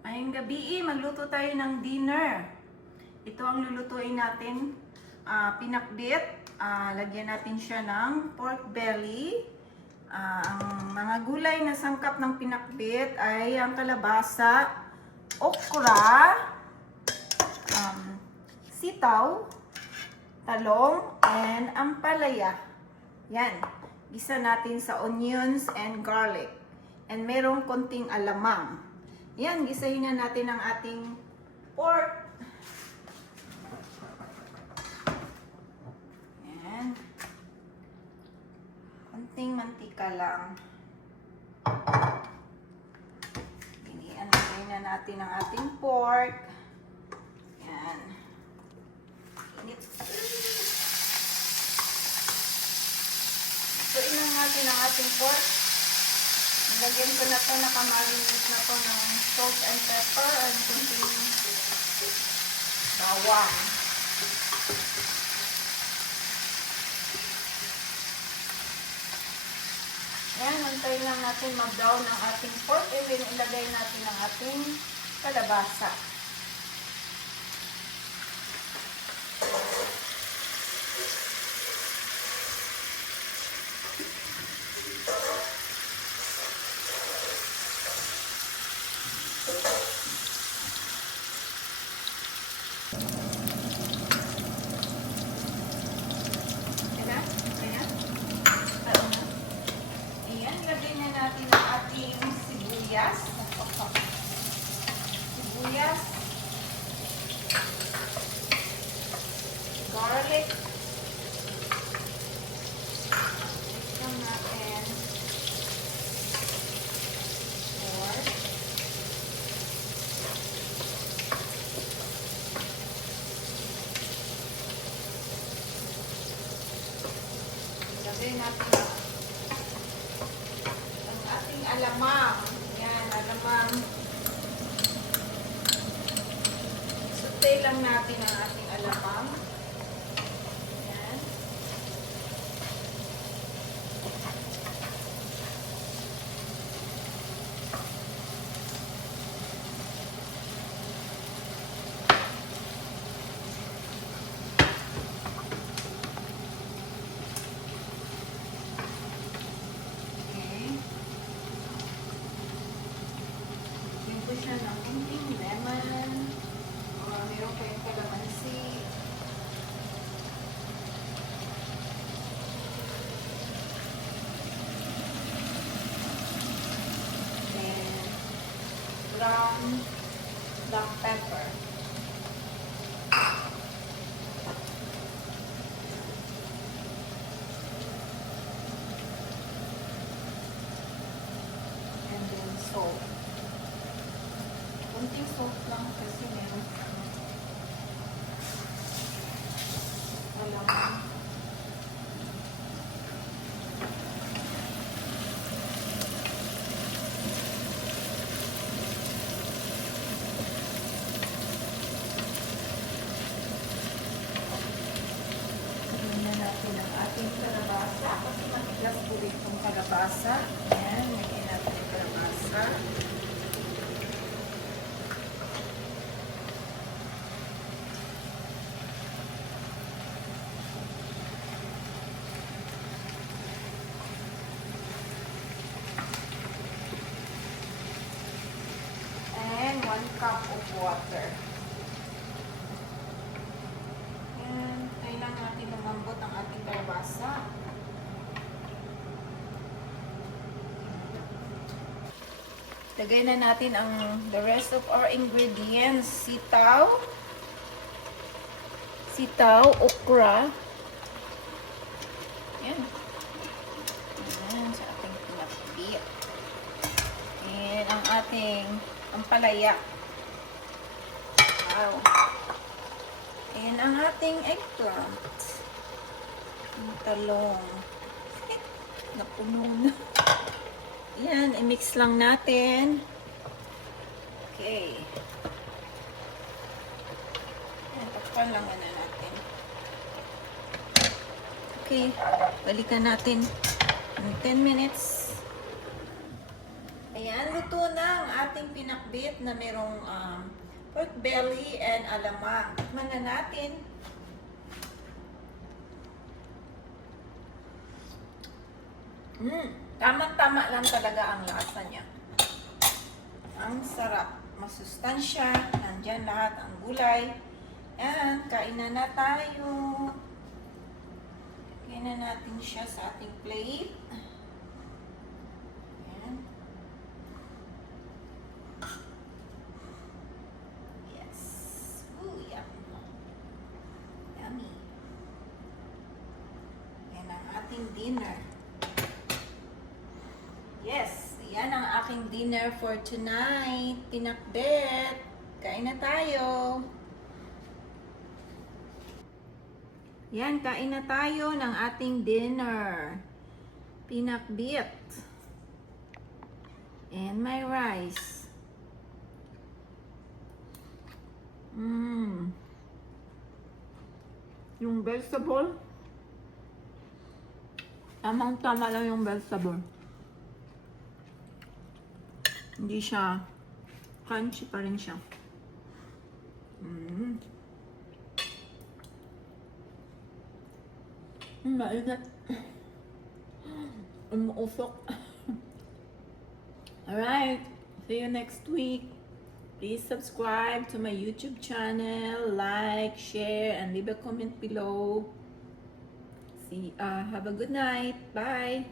Ngayong gabi, magluto tayo ng dinner. Ito ang lulutuin natin. Pinakbit. Lagyan natin siya ng pork belly. Ang mga gulay na sangkap ng pinakbit ay ang kalabasa, okra, sitaw, talong, and ampalaya. Yan. Gisa natin sa onions and garlic. And merong konting alamang. Yan, gisahin na natin ang ating pork. Yan. Konting mantika lang. Ginian na natin ang ating pork. Yan. Init. Ituin lang natin ang ating pork. Lagyan ko na ito, nakamarinate na ito ng salt and pepper and kunting bawang. Yan, antayin lang natin mag-brown ang ating pork and then ilagay natin ang ating kalabasa. Sibuyas, garlic, ito natin, pork, lagay natin ang ating alamang. Yan, alamang. Saute lang natin ang ating alamang. Yan. Okay. Siya ng kunting lemon. Meron pa yung kalamansi. And ground black pepper. And then salt. Kunting salt lang kasi meron alamang. Tignan na natin ang ating kalabasa kasi matigas po itong kalabasa. Ayan, lagyan natin yung kalabasa. And 1 cup of water. Ayan, kailangan natin lumambot ang ating kalabasa. Lagay na natin ang the rest of our ingredients. Sitaw, okra. Ayan. Ayan, sa ating pinakbit. And ang ating ampalaya. Wow. And ang ating eggplant. Ang talong. Napuno na. Yan, i-mix lang natin. Okay. Yan, takpan lang na natin. Okay, balikan natin. 10 minutes. Ayan, luto na ang ating pinakbit na merong pork belly and alamang. Tikman na natin. Tama-tama lang talaga ang lasa niya. Ang sarap. Masustansya. Nandyan lahat ang gulay. Ayan, kain na tayo. Kain na natin siya sa ating plate. Ayan. Yes. Ooh, yum. Yummy. Ayan ang ating dinner. Yes, yan ang aking dinner for tonight. Pinakbet. Kain na tayo. Yan, kain na tayo ng ating dinner. Pinakbet. And my rice. Yung vegetable. Tamang-tama lang yung vegetable. Hindi siya crunchy pa rin siya. Mainit. Umuusok. Alright. See you next week. Please subscribe to my YouTube channel. Like, share, and leave a comment below. Have a good night. Bye.